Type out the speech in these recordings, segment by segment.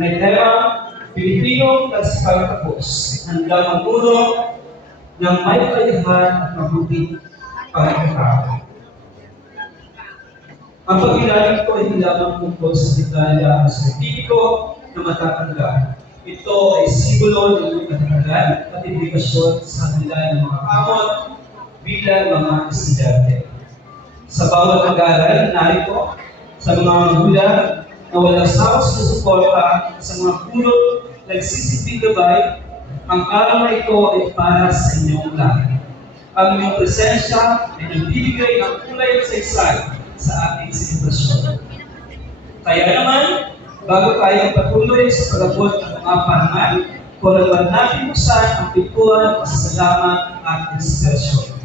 may tema, Pilipino Classical Tapos, hanggang magulong ng may kalihan at mabuting pagkakataon. Ang pagkilala ko ay hindi lamang tungkol sa detalya ang sertipiko na matatanggap. Ito ay simbolo ng iyong katatagan at implikasyon sa kanila ng mga kamot bilang mga estudyante. Sa bawat pag-aaral, narito sa mga magulang na walang sawas na suporta sa mga pulot nagsisilbing gabay, ang araw na ito ay para sa inyong lahat. Ang inyong presensya ay nagbibigay ng kulay at saysay sa ating selebrasyon. Kaya naman, bago tayo patuloy sa pag-abot ng mga parangal, kuralan natin buksan ang pintuan, pasasalamat at inspirasyon.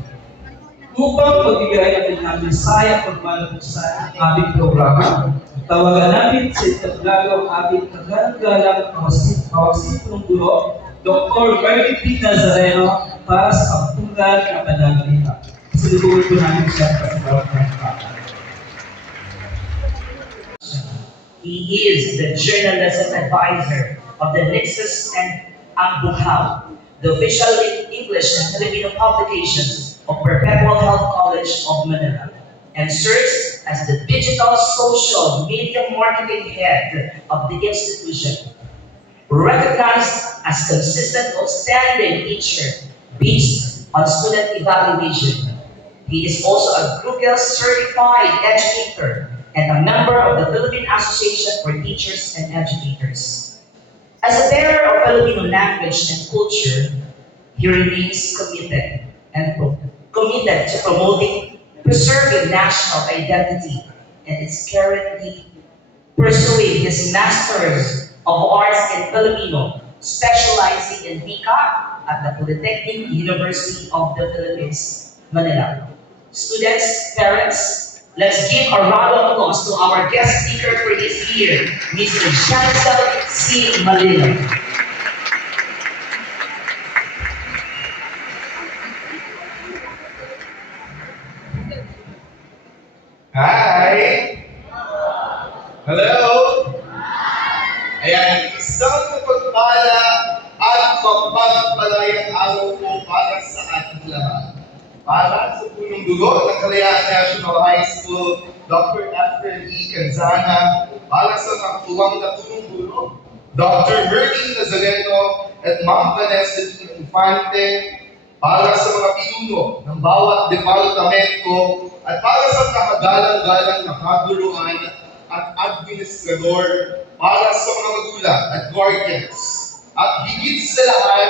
Upang magbigay ng namin saya at pagmalabuksan ang aming programa, tawagan natin sa itaglagaw ang ating kagalang kawasin ng guro, Dr. Bernie P. Nazareno, para sa pagtunggal ng pananalita. Sinubukan po namin siya sa bawat ng He is the journalist and advisor of the Nexus and Ang Bukhaw, the official English and Filipino publications of Perpetual Health College of Manila, and serves as the digital social media marketing head of the institution. Recognized as consistent outstanding teacher based on student evaluation, he is also a Google certified educator and a member of the Philippine Association for Teachers and Educators. As a bearer of Filipino language and culture, he remains committed to promoting, preserving national identity, and is currently pursuing his Masters of Arts in Filipino, specializing in VICA at the Polytechnic University of the Philippines, Manila. Students, parents, let's give a round of applause to our guest speaker for this year, Mr. Chancel C. Malino. Hi! Hello! Ayan, isang mapagpala at mapagpalayang araw po para sa ating lahat. Para sa punong dulo ng Kalayaan National High School, Dr. Efren E. Canzana, para sa makatuwang na punong dulo, Dr. Bernie Nazareno at Ma'am Vanessa D. Infante, para sa mga pinuno ng bawat departamento at para sa nakagalang-galang na kaguluhan at administrador, para sa mga magulang at guardians, at higit sa lahat,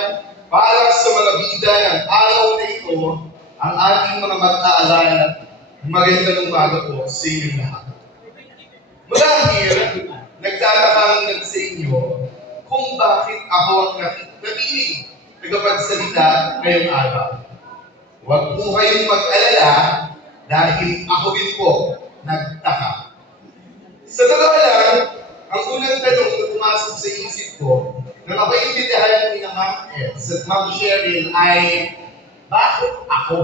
para sa mga bida ng araw na ito, ang ating mga mag-aaral, magandang umaga po sa inyong lahat. Marahil, nagtatakang sa inyo kung bakit ako ang napiling tagapagsalita ngayong araw. Huwag po kayong mag-alala dahil ako din po nagtaka. Sa totoo lang, ang unang tanong na pumasok sa isip ko nang ako imbitahan ni Ma'am Eds at Ma'am Cheryl ay, bakit ako?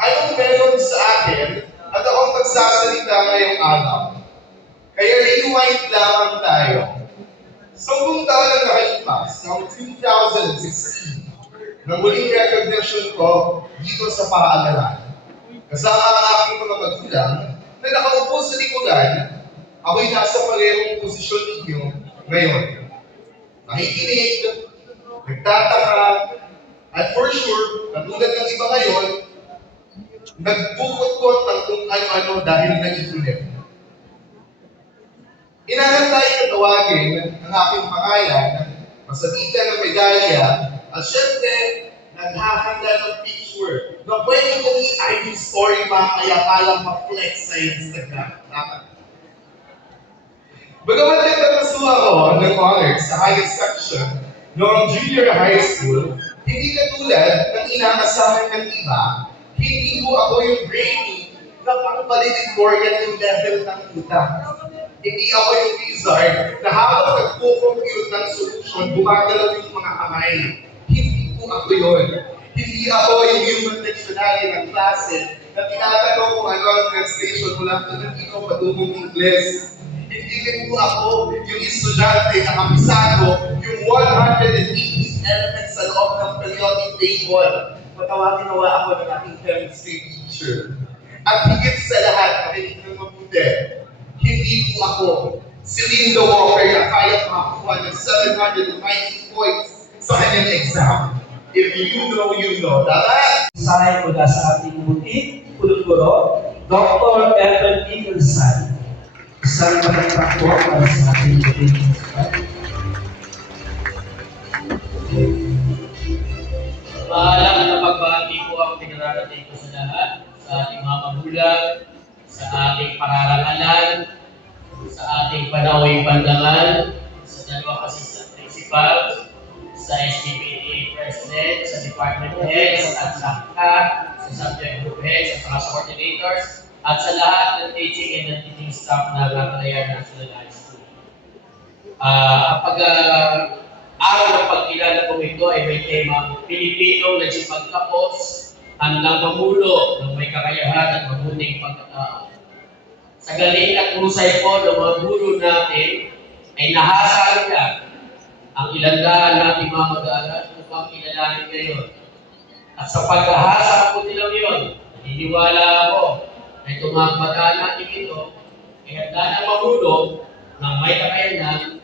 Anong meron sa akin at akong magsasalita ngayong araw? Kaya rewind lamang tayo. 10 taon na nakalipas, noong 2016, nang muling recognition ko dito sa paaralan. Kasama ang aking mga magulang na nakaupo sa likuran, ako'y nasa parehong posisyon ninyo ngayon. Nakikinig, nagtataka, at for sure, katulad ng iba ngayon, nagbukot-kot ng kung ano-ano dahil naiulit. Inahantay na tawagin ang aking pangalan, masabitan ng medalya, at syempre, naghahanda ng picture na pwede kong i-IG story kaya palang ma-flex sa Instagram. Bagamat nagtatasuha ko ng honors sa highest section noong junior high school, hindi katulad ng inaasahan ng iba, hindi ko ako yung brainy na pang-valedictorian yung level ng utang. Hindi ako yung wizard na habang nagpo-compute ng solution, gumagalaw yung mga kamay. Hindi ko ako yun. Hindi ako yung human dictionary ng klase na tinatanong kung ano ang translation mula sa Filipino patungong Ingles. Hindi rin po ako yung estudyante na kabisado yung 180 elements sa loob ng periodic table. Patawa-tinawa ako ng aking chemistry teacher. At higit sa lahat, makinig ng mabuti, hindi po ako si Linda Walker na kaya makakuha ng 790 points sa kanyang exam. If you know, you know. Tama? Mensahe mula sa ating muti, guro, Dr. Evan Nicholson. Isang pagkakako para sa ating muti. Maalam na pagbahagi po ang pinararating ko sa lahat, sa ating mga magulang, sa ating pararalan, sa ating panawing pandangan, sa dalawang assistant principal, sa SGPA president, sa department heads, at sa subject group heads, at sa coordinators, at sa lahat ng teaching and teaching staff ng Calayan National High School. Araw ng pagkilala ko ito ay may temang Pilipinong nagsipagtapos, handang mamulo ng may kakayahan at mabuting pagkatao. Sa galing at husay po ng mga guro natin ay nahasa nila ang ilandaan nating mga mag-aaral upang kilalanin ngayon. At sa paghahasa po nila ngayon, naniniwala ako na itong mga kabataan natin ito ay handa na mamulo ng may kakayahan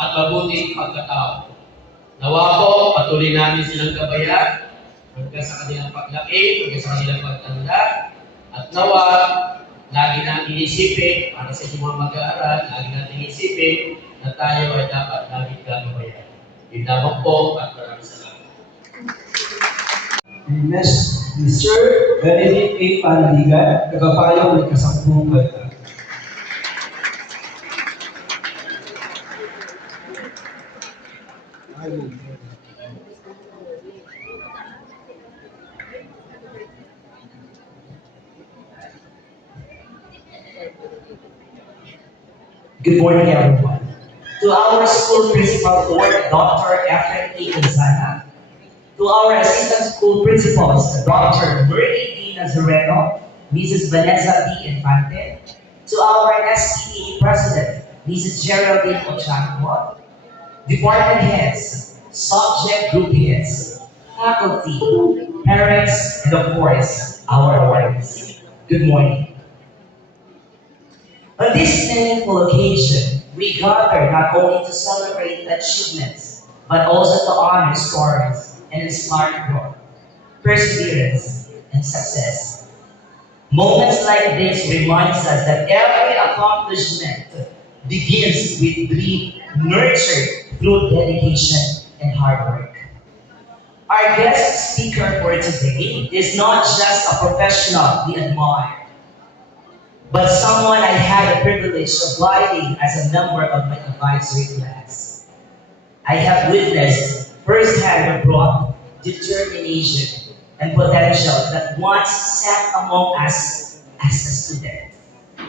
at mabuting pagkatao. Nawa po, patuloy namin silang gabayan hanggang sa kanilang paglaki, hanggang sa kanilang pagtanda. At nawa, lagi natin isipin, para sa inyong mga mag-aaral, lagi natin isipin na tayo ay dapat lagi gagabayan. Yun lamang po at maraming salamat. Next, Mr. Benedict A. Panaligan, tagapayo ng kasampung balita. Good morning, everyone. To our school principal board, Dr. Efren A. Gonzaga. To our assistant school principals, Dr. Bernie D. Nazareno, Mrs. Vanessa B. Infante. To our SPA president, Mrs. Geraldine Ochanco. Department heads, subject group heads, faculty, parents, and of course, our awardees. Good morning. On this meaningful occasion, we gather not only to celebrate achievements, but also to honor stories and inspire growth, perseverance, and success. Moments like this reminds us that every accomplishment begins with dream nurtured through dedication and hard work. Our guest speaker for today is not just a professional we admire, but someone I had the privilege of guiding as a member of my advisory class. I have witnessed firsthand the broad determination and potential that once sat among us as a student,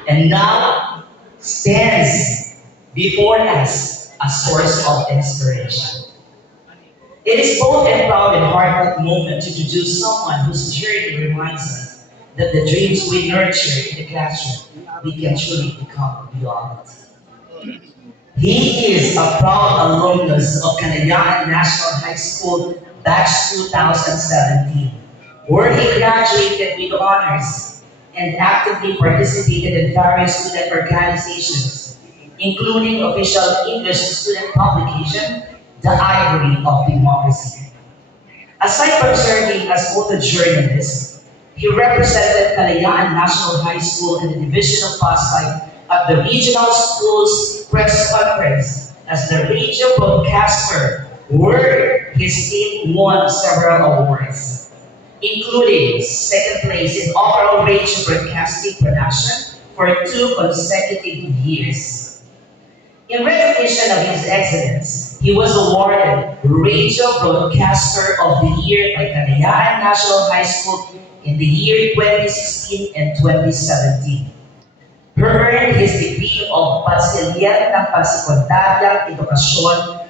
and now stands before us a source of inspiration. It is both a proud and heartfelt moment to introduce someone whose journey reminds us that the dreams we nurture in the classroom, we can truly become beyond it. He is a proud alumnus of Kalayaan National High School Batch 2017, where he graduated with honors and actively participated in various student organizations, including official English student publication, The Ivory of Democracy. Aside from serving as photojournalist, he represented Kalayaan National High School in the Division of Pasay at the Regional Schools Press Conference as the radio broadcaster, where his team won several awards, including second place in overall radio broadcasting production for 2 consecutive years. In recognition of his excellence, he was awarded Radio Broadcaster of the Year by Kalayaan National High School in the year 2016 and 2017. He earned his degree of Bachelor ng Pansekundaryang Edukasyon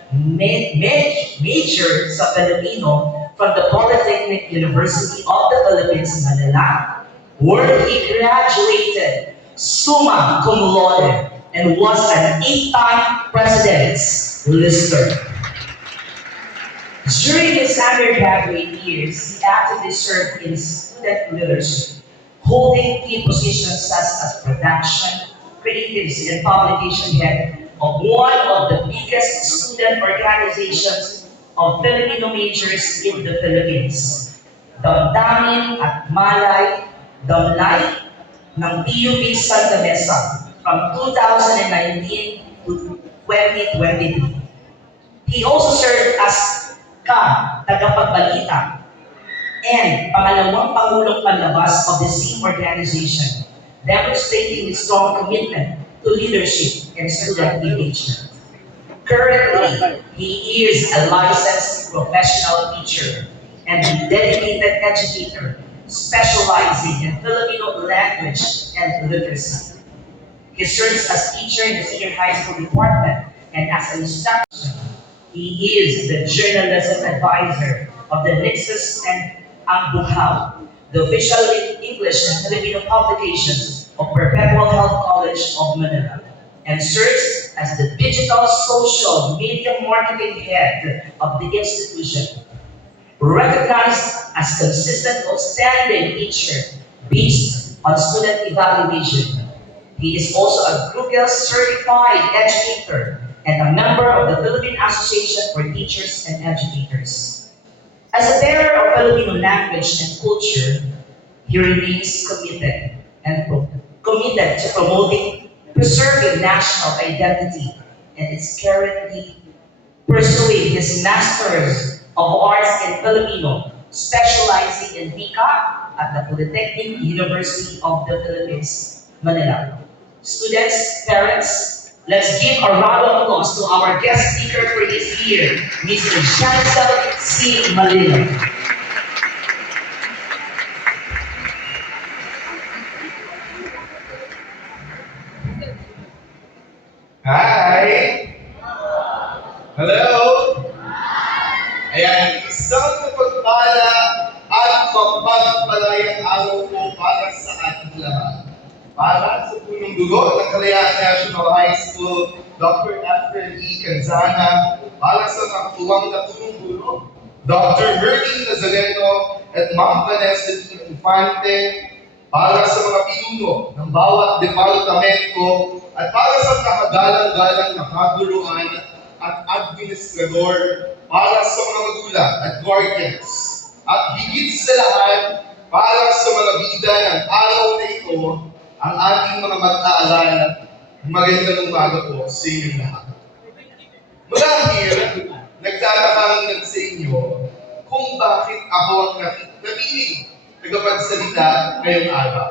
Major sa Filipino from the Polytechnic University of the Philippines, Manila, where he graduated summa cum laude and was an 8-time president's lister. During his undergraduate years, he actively served in student leadership, holding key positions such as production, creatives, and publication head of one of the biggest student organizations of Filipino majors in the Philippines, Damdamin at Malay Damlay ng PUP Santa Mesa from 2019 to 2023. He also served as tagapagbalita and pangalawang Pangulong Panlabas of the same organization, demonstrating his strong commitment to leadership and student engagement. Currently, he is a licensed professional teacher and a dedicated educator specializing in Filipino language and literacy. He serves as teacher in the senior high school department and as an instructor. He is the journalism advisor of the Nexus and Ang Bughaw, the official English and Filipino publications of Perpetual Health College of Manila, and serves as the digital social media marketing head of the institution. Recognized as consistent outstanding teacher based on student evaluation, he is also a Google certified educator and a member of the Philippine Association for Teachers and Educators. As a bearer of Filipino language and culture, he remains committed to promoting, preserving national identity, and is currently pursuing his Masters of Arts in Filipino, specializing in Vika at the Polytechnic University of the Philippines, Manila. Students, parents, let's give a round of applause to our guest speaker for this year, Mr. Jansel C. Malino. Hi! Hello! Ayan, isang mapagpala at mapagpalayang araw po para sa ating lahat. Para sa punong dugo ng Kalayaan National High School, Dr. Efren E. Canzana, para sa nakatuwang na punong guro, Dr. Merlin Nazareno at Ma'am Vanessa D. Infante, para sa mga pinuno ng bawat departamento at para sa nakagalang-galang na kaguluhan at administrador, para sa mga magulang at guardians, at higit sa lahat, para sa mga bida ng araw na ito, ang ating mga mag-aaral, magandang umaga po sa inyong lahat. Marahil, nagtatakang sa inyo kung bakit ako ang napiling tagapagsalita ngayong araw.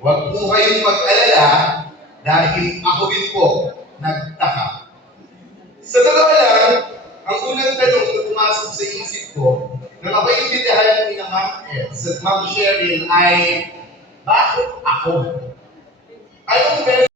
Huwag po kayong mag-alala dahil ako din po nagtaka. Sa totoo lang, ang unang tanong na pumasok sa isip ko nang ako'y imbitahan ni Ma'am Eds at Ma'am Cheryl ay, bakit ako? Anong meron